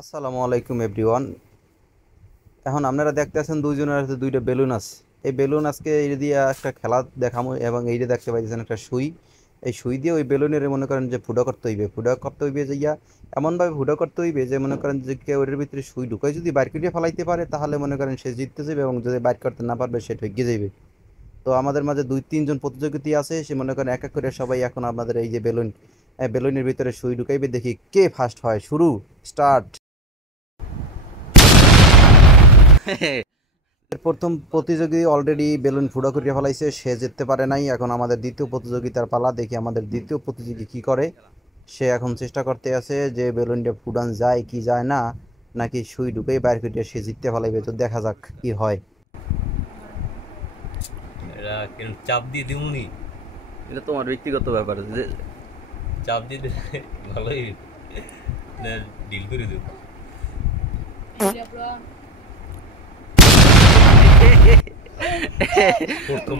আসসালামু আলাইকুম এভরিওয়ান। এখন আপনারা দেখতেছেন দুইজনের হাতে দুইটা বেলুন আছে। এই বেলুন আজকে এই দিয়ে একটা খেলা দেখামো এবং এই যে দেখতে পাইতেছেন একটা সুই। এই সুই দিয়ে ওই বেলুনের মনে করেন যে ফুটা করতে হইবে যে এমনভাবে ফুটা করতে হইবে যে মনে করেন যে কেউ এর ভিতরে সুই ঢুকাই যদি বাইর করে ফেলাইতে পারে তাহলে মনে করেন সে জিততে যাবে, এবং যদি বাইর করতে না পারবে সে ঠকে যাবে। তো আমাদের মাঝে দুই তিনজন প্রতিযোগিতা আছে, সে মনে করেন এক এক করে সবাই এখন আমাদের এই যে বেলুনের ভিতরে সুই ঢুকাইবে, দেখি কে ফার্স্ট হয়। শুরু, স্টার্ট। প্রথম প্রতিযোগী অলরেডি বেলুন ফুটো করিয়া ফেলাইছে, সে জিততে পারে নাই। এখন আমাদের দ্বিতীয় প্রতিযোগিতার পালা, দেখি আমাদের দ্বিতীয় প্রতিযোগী কি করে। সে এখন চেষ্টা করতে আছে যে বেলুনটা ফুটান যায় কি যায় না, নাকি সুই ঢুকেই বাইর করিয়া সে জিততে ফেলাইবে। তো দেখা যাক কি হয়। চাপ দিয়ে দিমুনি, এটা তোমার ব্যক্তিগত ব্যাপার, যে চাপ দিয়ে দিলে ভালোই ডিল করে দেব।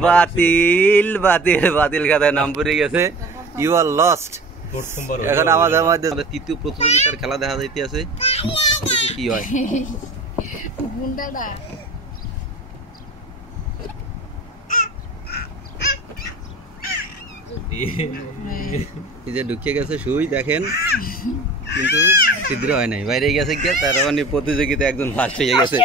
বাতিল বাতিল বাতিল খাতায় নাম পড়ে গেছে। You are lost. এখন আমাদের মধ্যে তৃতীয় প্রতিযোগিতার খেলা দেখা যাইতে আছে, দেখি কি হয়। এই যে ঢুকিয়ে গেছে সুই, দেখেন, কিন্তু ছিদ্র হয় নাই, বাইরে গেছে গিয়ে। তার মানে প্রতিযোগিতা একজন ফার্স্ট হয়ে গেছে।